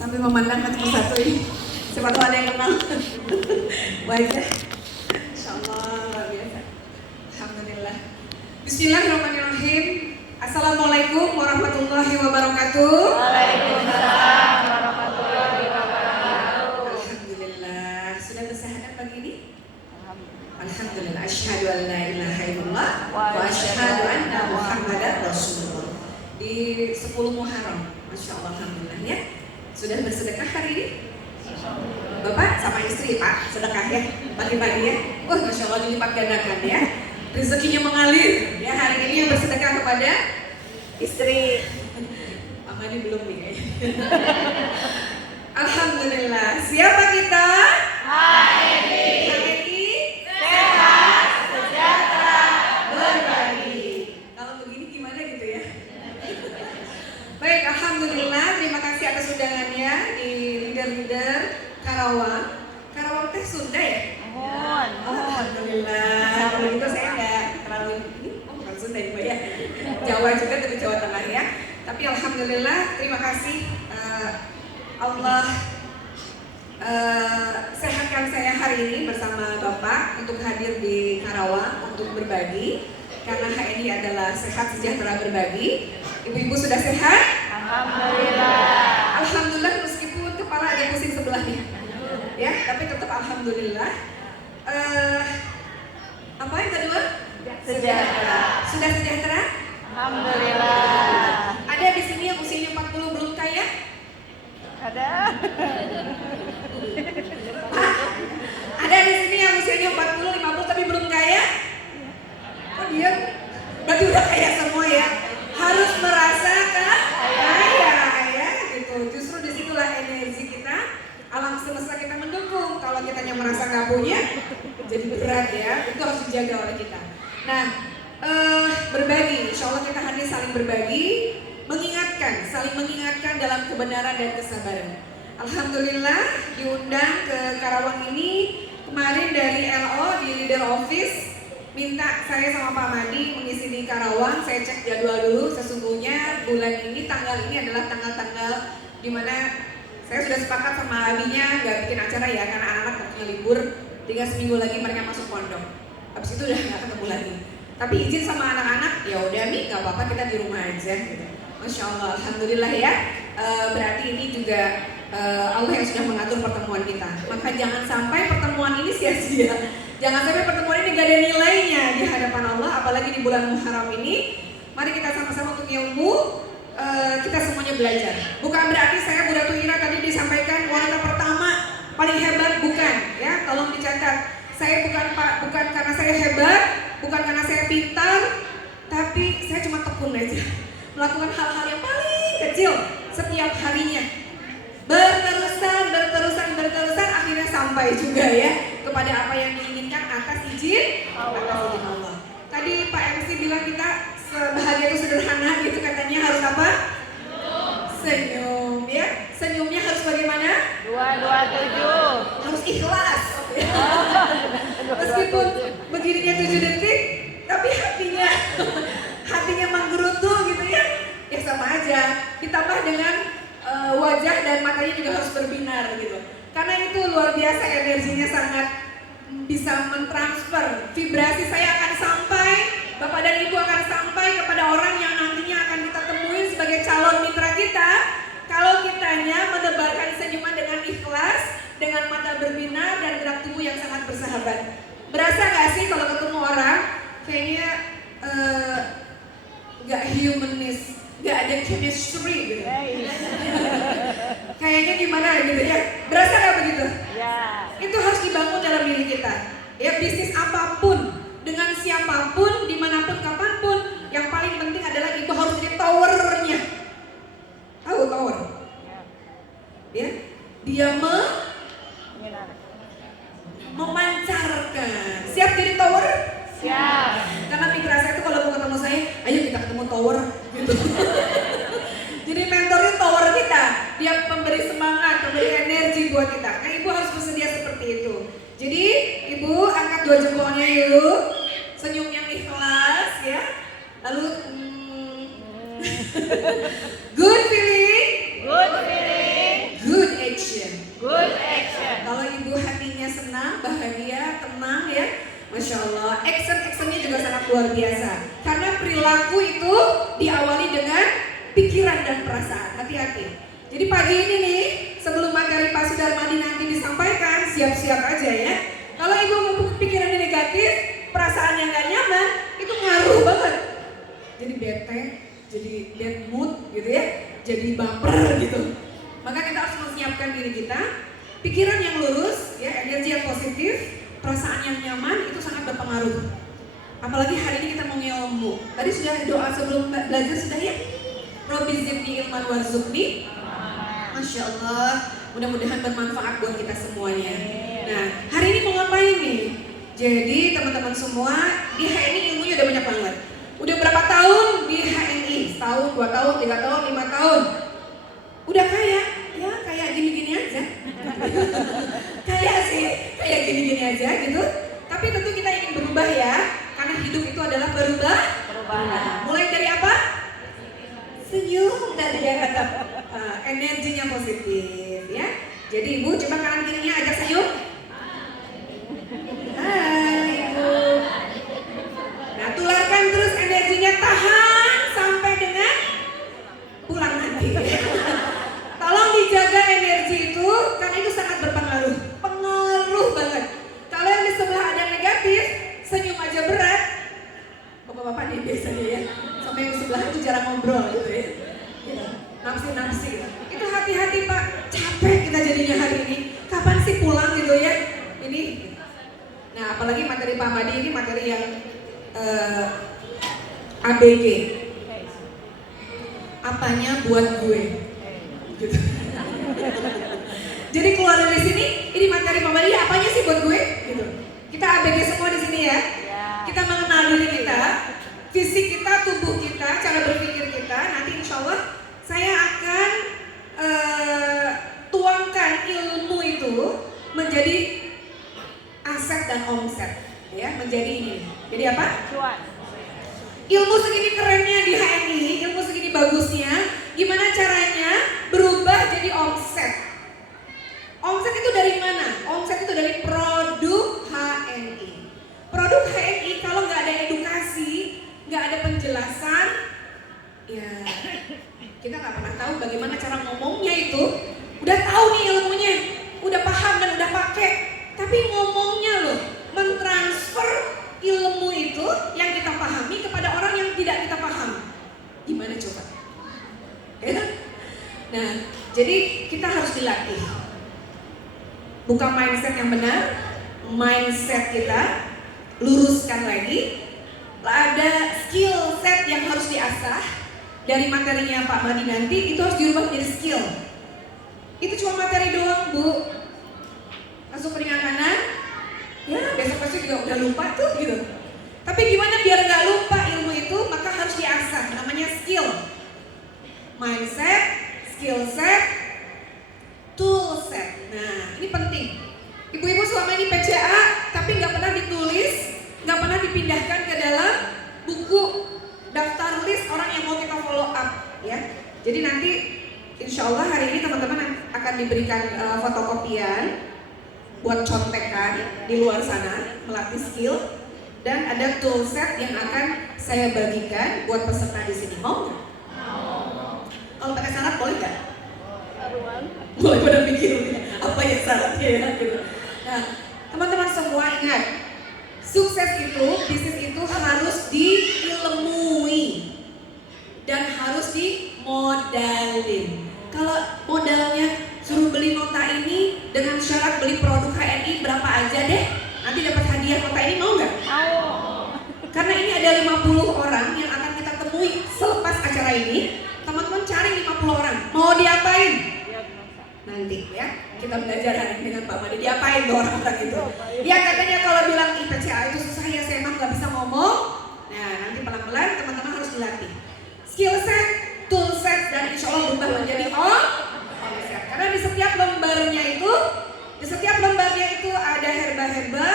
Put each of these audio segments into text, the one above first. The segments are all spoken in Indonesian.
sambil memandang satu persatu ini. Siapa tahu ada yang kenal. Wajah. Insyaallah luar biasa. Alhamdulillah. Bismillahirrahmanirrahim. Assalamualaikum warahmatullahi wabarakatuh. Waalaikumsalam warahmatullahi wabarakatuh. Alhamdulillah. Sudah bersahadat pagi ini? Alhamdulillah. Asyhadu an la ilaha illallah wa asyhadu anna Muhammadar Rasulullah. Di 10 Muharram. Masya Allah, alhamdulillah ya. Sudah bersedekah hari ini? Bapak sama istri Pak, sedekah ya pagi-pagi ya. Wah, Masya Allah dilipat gandakan ya. Rezekinya mengalir ya hari ini yang bersedekah kepada istri. Amani belum nih kayaknya. Alhamdulillah. Siapa kita? HNI. HNI Sehat, sejahtera, berbagi. Kalau begini gimana gitu ya? Baik, alhamdulillah. Terima kasih atas undangannya di leader-leader Karawang. Karawang teh Sunda ya? Mohon. Alhamdulillah. Kalau gitu saya nggak terlalu ini, bukan Sunda ya, Mbak ya. Jawa juga tapi Jawa Tengah ya. Tapi alhamdulillah, terima kasih Allah sehatkan saya hari ini bersama Bapak untuk hadir di Karawang untuk berbagi. Karena HNI adalah sehat sejahtera berbagi. Ibu-ibu sudah sehat? Alhamdulillah. Alhamdulillah meskipun kepala ada pusing sebelahnya. Ya, tapi tetap alhamdulillah. Apa yang kedua? Sejahtera. Sudah sejahtera? Alhamdulillah. Ada di sini yang usianya 40 belum kaya? Ada. Ada di sini yang usianya 40, 50 tapi belum kaya? Oh dia? Berarti udah kaya semua ya? Harus merasakan kaya ya gitu. Justru disitulah energi kita, alam semesta kita mendukung. Kalau kita hanya merasa nggak punya, jadi berat ya. Itu harus dijaga oleh kita. Nah, berbagi. Insya Allah kita hadir saling berbagi, saling mengingatkan dalam kebenaran dan kesabaran. Alhamdulillah diundang ke Karawang ini kemarin dari LO di leader office. Minta saya sama Pak Madi mengisi di Karawang. Saya cek jadwal dulu. Sesungguhnya bulan ini, tanggal ini adalah tanggal-tanggal dimana saya sudah sepakat sama abinya nggak bikin acara ya, karena anak-anak waktunya libur. Tinggal seminggu lagi mereka masuk pondok. Habis itu udah nggak ketemu lagi. Tapi izin sama anak-anak, ya udah nih nggak apa-apa, kita di rumah aja gitu. Masya Allah, alhamdulillah ya. Berarti ini juga Allah yang sudah mengatur pertemuan kita. Maka jangan sampai pertemuan ini sia-sia. Jangan sampai pertemuan ini gak ada nilainya di hadapan Allah, apalagi di bulan Muharram ini. Mari kita sama-sama untuk ilmu, kita semuanya belajar. Bukan berarti saya Bu Ratu Ira tadi disampaikan wanita pertama paling hebat, bukan ya. Tolong dicatat. Saya bukan karena saya hebat, bukan karena saya pintar, tapi saya cuma tekun aja. Melakukan hal-hal yang paling kecil setiap harinya. Berterusan, akhirnya sampai juga ya kepada apa yang diinginkan atas izin Allah. Tadi Pak MC bilang kita sebahagia itu sederhana gitu, katanya harus apa? Senyum ya. Senyumnya harus bagaimana? 227. Harus ikhlas. Meskipun begininya 7 detik, tapi hatinya menggerutu gitu ya. Ya sama aja. Ditambah dengan wajah dan matanya juga harus berbinar gitu. Karena itu luar biasa, energinya sangat bisa mentransfer. Vibrasi saya akan sampai, Bapak dan Ibu akan sampai kepada orang yang nantinya akan kita temuin sebagai calon mitra kita. Kalau kitanya menebarkan senyuman dengan ikhlas, dengan mata berbinar dan gerak tubuh yang sangat bersahabat. Berasa gak sih kalau ketemu orang kayaknya gak humanis, gak ada chemistry gitu. Kayaknya gimana gitu ya. Berasa gak begitu? Ya. Itu harus dibangun dalam diri kita. Ya, bisnis apapun, dengan siapapun, dimanapun, kapanpun, yang paling penting adalah ibu harus jadi towernya. Tahu tower? Ya, dia memancarkan. Siap jadi tower? Siap. Karena mitra saya itu kalau mau ketemu saya, ayo kita ketemu tower gitu. Jadi mentornya tower kita, dia pemberi semangat, pemberi energi buat kita. Nah, ibu harus bersedia seperti itu. Jadi ibu angkat 2 jempolnya yuk, senyum yang ikhlas ya. Lalu good feeling, Good feeling. good Masya Allah, action-actionnya juga sangat luar biasa. Karena perilaku itu diawali dengan pikiran dan perasaan. Hati-hati. Jadi pagi ini nih, sebelum materi Pak Sudarmadi nanti disampaikan, siap-siap aja ya. Kalau ibu pikirannya negatif, perasaan yang gak nyaman, itu ngaruh banget. Jadi bete, jadi bad mood gitu ya, jadi baper gitu. Maka kita harus menyiapkan diri kita, pikiran yang lurus, ya, energi yang positif, perasaan yang nyaman itu sangat berpengaruh. Apalagi hari ini kita mau ngilmu. Tadi sudah doa sebelum belajar sudah ya? Robbi zidni ilman warzuqni. Masya Allah, mudah-mudahan bermanfaat buat kita semuanya. Nah, hari ini mau ngapain nih? Jadi teman-teman semua, di HNI ilmunya udah banyak banget. Udah berapa tahun di HNI? Setahun, 2 tahun, 3 tahun, 5 tahun. Udah kaya? Ya kayak gini-gini aja. Kayak sih, kayak gini-gini aja gitu. Tapi tentu kita ingin berubah ya, karena hidup itu adalah perubahan. Mulai dari apa? Senyum dan energinya positif ya. Jadi ibu coba kanan kirinya ajak senyum. Hai ibu. Nah tularkan terus energinya, tahan sampai dengan pulang nanti. Tolong dijaga energi itu karena itu sangat berpengaruh. Pengaruh banget. Kalau yang di sebelah ada negatif, senyum aja berat. Bapak-bapak nih biasanya ya, sama yang sebelah itu jarang ngobrol gitu ya. Nafsi-nafsi. Itu hati-hati Pak, capek kita jadinya hari ini. Kapan sih pulang gitu ya? Ini. Nah apalagi materi Pak Madi ini materi yang ABG. Apanya buat gue? Gitu. Jadi keluar dari sini, ini materi Pak Madi apanya sih buat gue? Gitu. Kita ABG semua di sini ya. Kita mengenal diri kita, fisik kita, tubuh kita, cara berpikir kita. Nanti insya Allah saya akan tuangkan ilmu itu menjadi aset dan omset, ya, menjadi ini. Jadi apa? Ilmu segini kerennya di HNI, ilmu segini bagusnya, gimana caranya berubah jadi omset? Omset itu dari mana? Omset itu dari produk HNI. Produk HNI kalau nggak ada edukasi, nggak ada penjelasan, ya kita nggak pernah tahu bagaimana cara ngomongnya itu. Udah tahu nih ilmunya, udah paham dan udah pakai, tapi ngomongnya loh, mentransfer ilmu itu yang kita pahami kepada orang yang tidak kita paham. Gimana coba? Ya? Nah, jadi kita harus dilatih. Bukan mindset yang benar, mindset kita luruskan lagi. Ada skill set yang harus diasah dari materinya Pak Madi nanti, itu harus dirubah menjadi skill. Itu cuma materi doang Bu. Masuk ringan kanan, ya besok-besok juga udah lupa tuh gitu. Tapi gimana biar nggak lupa ilmu itu? Maka harus diasah, namanya skill. Mindset, skill set, tool set. Nah ini penting. Ibu-ibu selama ini PCA tapi nggak pernah ditulis, nggak pernah dipindahkan ke dalam buku daftar list orang yang mau kita follow up ya. Jadi nanti insya Allah hari ini teman-teman akan diberikan fotokopian buat contekan di luar sana, melatih skill, dan ada tool set yang akan saya bagikan buat peserta di sini. Mau nggak? Kalau pakai syarat boleh nggak? Boleh pada mikir apa ya syaratnya ya gitu. Nah, teman-teman semua ingat, sukses itu, bisnis itu harus diilmui dan harus dimodalin. Kalau modalnya suruh beli nota ini dengan syarat beli produk HNI berapa aja deh, nanti dapat hadiah nota ini, mau nggak? Mau. Karena ini ada 50 orang yang akan kita temui selepas acara ini. Teman-teman cari 50 orang, mau diapain? Nanti ya, kita belajar hari ini dengan Pak Madi, diapain tuh orang-orang itu. Ya katanya kalau bilang IPCA itu susah ya, saya emang gak bisa ngomong. Nah nanti pelan-pelan teman-teman harus dilatih skill set, tool set, dan insya Allah berubah menjadi omset. Karena di setiap lembarnya itu ada herba-herba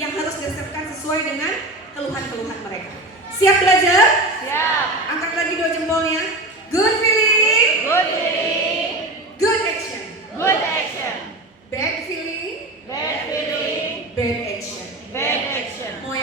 yang harus diresepkan sesuai dengan keluhan-keluhan mereka. Siap belajar? Siap. Angkat lagi 2 jempolnya. Good feeling. Good feeling. Good action. Good action. Bad feeling. Bad feeling. Bad action. Bad action. Mau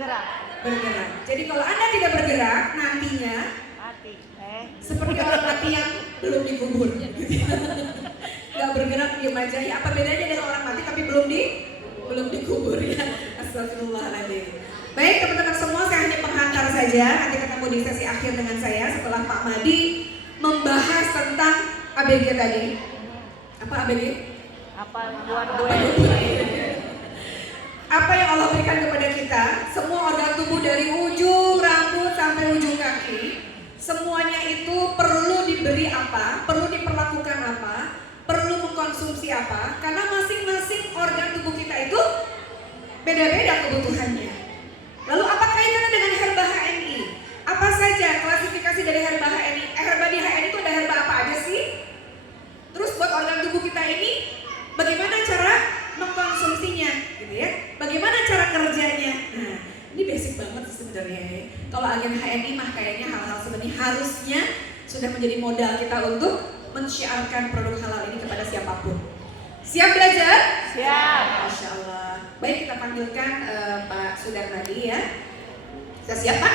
bergerak. Bergerak. Jadi kalau Anda tidak bergerak, nantinya Mati. seperti orang mati yang belum dikubur. Gak bergerak, diam aja. Ya apa bedanya dengan orang mati tapi belum dikubur ya. Astagfirullahaladzim. Baik teman-teman semua, saya hanya penghantar saja. Nanti ketemu di sesi akhir dengan saya setelah Pak Madi membahas tentang ABG tadi. Apa ABG? Apa buat gue? Apa yang Allah berikan kepada kita, semua organ tubuh dari ujung rambut sampai ujung kaki, semuanya itu perlu diberi apa, perlu diperlakukan apa, perlu mengkonsumsi apa, karena masing-masing organ tubuh kita itu beda-beda kebutuhannya. Lalu apa kaitannya dengan herba HNI? Apa saja klasifikasi dari herba HNI? Herba di HNI itu ada herba apa aja sih? Terus buat organ tubuh kita ini, bagaimana cara mengkonsumsinya, gitu ya? Bagaimana cara kerjanya? Nah, ini basic banget sebenarnya ya. Kalau agen HNI mah kayaknya hal-hal sebenarnya harusnya sudah menjadi modal kita untuk mensyiarkan produk halal ini kepada siapapun. Siap belajar? Siap. Masya Allah. Baik, kita panggilkan Pak Sudarmadi ya. Sudah siap Pak?